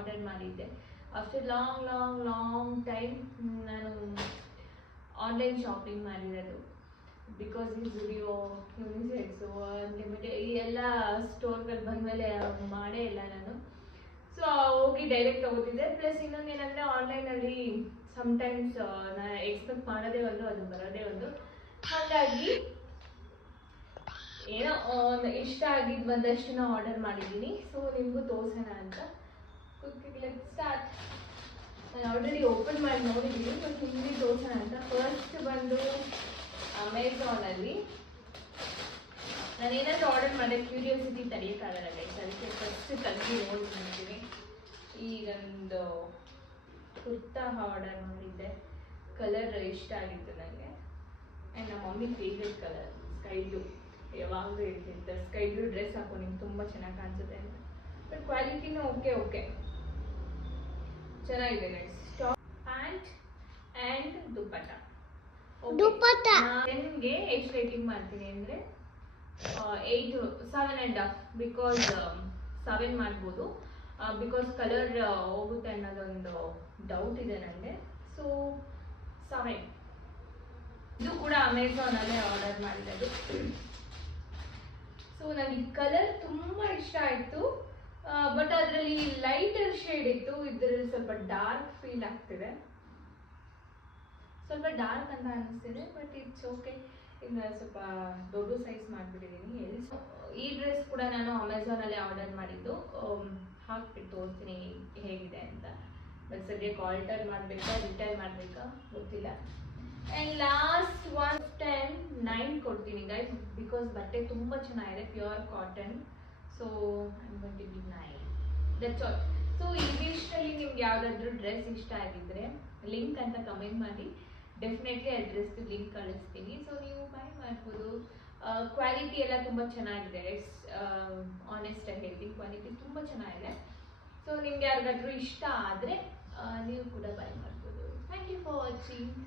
Order ಮಾಡಿದ್ದೆ. After long time ನಾನು online shopping ಮಾಡಿರೋದು. ಬಿಕಾಸ್ ಈ ಜುಡಿಯೋ, ಯೂನಿಸೆಕ್ಸು, ಅನ್ಲಿಮಿಟೆಡ್ ಈ ಎಲ್ಲ ಸ್ಟೋರ್ಗಳು ಬಂದಮೇಲೆ ಮಾಡೇ ಇಲ್ಲ ನಾನು. ಸೊ ಹೋಗಿ ಡೈರೆಕ್ಟ್ ತಗೋತಿದ್ದೆ. ಪ್ಲಸ್ ಇನ್ನೊಂದು ಏನಂದರೆ ಆನ್ಲೈನಲ್ಲಿ ಸಮ್ಟೈಮ್ಸ್ ನಾನು ಎಕ್ಸ್ಪೆಕ್ಟ್ ಮಾಡೋದೇ ಒಂದು, ಅದು ಬರೋದೇ ಒಂದು. ಹಾಗಾಗಿ ಏನೋ ಒಂದು ಇಷ್ಟ ಆಗಿದ್ದು ಬಂದಷ್ಟು ಆರ್ಡರ್ ಮಾಡಿದ್ದೀನಿ. ಸೊ ನಿಮಗೂ ತೋರಿಸೋಣ ಅಂತ. Let's start. ನಾನು ಆಲ್ರೆಡಿ ಓಪನ್ ಮಾಡಿ ನೋಡಿದ್ದೀನಿ, ಬಟ್ ನಿಮಗೆ ತೋರಿಸೋಣ ಅಂತ. ಫಸ್ಟ್ ಬಂದು ಅಮೆಝಾನಲ್ಲಿ ನಾನು ಏನಾದರೂ ಆರ್ಡರ್ ಮಾಡಿದೆ ಕ್ಯೂರಿಯಾಸಿಟಿ ತಡೆಯೋಕ್ಕಾಗಲ್ಲ ಗೈಸ್, ಅದಕ್ಕೆ ಫಸ್ಟ್ ತೆಗ್ದು ನೋಡ್ತೀನಿ. ಈಗೊಂದು ಕುರ್ತಾ ಆರ್ಡರ್ ಮಾಡಿದ್ದೆ. ಕಲರ್ ಇಷ್ಟ ಆಗಿತ್ತು ನನಗೆ. ಆ್ಯಂಡ್ ನಮ್ಮ mummy favourite colour sky blue. ಯಾವಾಗಲೂ ಹೇಳ್ತಿರ್ತಾರೆ ಸ್ಕೈ ಬ್ಲೂ ಡ್ರೆಸ್ ಹಾಕೋ ನಿಮ್ಗೆ ತುಂಬ ಚೆನ್ನಾಗಿ ಕಾಣಿಸುತ್ತೆ ಅಂತ. ಬಟ್ ಕ್ವಾಲಿಟಿನೂ ಓಕೆ ಚೆನ್ನಾಗಿದೆ ಗೈಸ್. ಟಾಪ್, ಪ್ಯಾಂಟ್ ಆ್ಯಂಡ್ ದುಪ್ಪಟ್ಟ. ನನಗೆ ಎಷ್ಟು ರೇಟಿಂಗ್ ಮಾಡ್ತೀನಿ ಅಂದರೆ 7.5, ಬಿಕಾಸ್ 7 ಮಾಡ್ಬೋದು. ಬಿಕಾಸ್ ಕಲರ್ ಹೋಗುತ್ತೆ ಅನ್ನೋದೊಂದು ಡೌಟ್ ಇದೆ ನನಗೆ. ಸೊ 7. ಇದು ಕೂಡ ಅಮೆಝಾನಲ್ಲೇ ಆರ್ಡರ್ ಮಾಡಿರೋದು. ಸೊ ನನಗೆ ಕಲರ್ ತುಂಬ ಇಷ್ಟ ಆಯಿತು. ಬಟ್ ಅದರಲ್ಲಿ ಲೈಟರ್ ಶೇಡ್ ಇತ್ತು, ಇದರಲ್ಲಿ ಸ್ವಲ್ಪ ಡಾರ್ಕ್ ಫೀಲ್ ಆಗ್ತಿದೆ. ಸ್ವಲ್ಪ ಡಾರ್ಕ್ ಅಂತ ಅನ್ನಿಸ್ತಿದೆ, ಬಟ್ ಇಟ್ಸ್ ಓಕೆ. ಇನ್ನು ಸ್ವಲ್ಪ ದೊಡ್ಡ ಸೈಜ್ ಮಾಡಿಬಿಟ್ಟಿದ್ದೀನಿ. ಈ ಡ್ರೆಸ್ ಕೂಡ ನಾನು ಅಮೆಝಾನಲ್ಲೇ ಆರ್ಡರ್ ಮಾಡಿದ್ದು. ಹಾಕ್ಬಿಟ್ಟು ತೋರಿಸ್ತೀನಿ ಹೇಗಿದೆ ಅಂತ. ಬಟ್ ಸದ್ಯಕ್ಕೆ ಆಲ್ಟರ್ ಮಾಡಬೇಕಾ ರಿಟರ್ನ್ ಮಾಡಬೇಕಾ ಗೊತ್ತಿಲ್ಲ. ಆ್ಯಂಡ್ ಲಾಸ್ಟ್ 9 ಕೊಡ್ತೀನಿ ಗೈಸ್, ಬಿಕಾಸ್ ಬಟ್ಟೆ ತುಂಬ ಚೆನ್ನಾಗಿದೆ, pure cotton. So I'm going to give 9. That's all. So ಇದಿಷ್ಟರಲ್ಲಿ ನಿಮ್ಗೆ ಯಾವುದಾದ್ರೂ ಡ್ರೆಸ್ ಇಷ್ಟ ಆಗಿದ್ದರೆ ಲಿಂಕ್ ಅಂತ ಕಮೆಂಟ್ ಮಾಡಿ, ಡೆಫಿನೆಟ್ಲಿ ಆ ಡ್ರೆಸ್ದು ಲಿಂಕ್ ಕಳಿಸ್ತೀನಿ. ಸೊ ನೀವು ಬೈ ಮಾಡ್ಬೋದು. ಕ್ವಾಲಿಟಿ ಎಲ್ಲ ತುಂಬ ಚೆನ್ನಾಗಿದೆ, ಆನೆಸ್ಟಾಗಿ ಹೇಳ್ತೀನಿ, ಕ್ವಾಲಿಟಿ ತುಂಬ ಚೆನ್ನಾಗಿದೆ. ಸೊ ನಿಮ್ಗೆ ಯಾರಿಗಾದ್ರೂ ಇಷ್ಟ ಆದರೆ ನೀವು ಕೂಡ ಬೈ ಮಾಡ್ಬೋದು. Thank you for watching.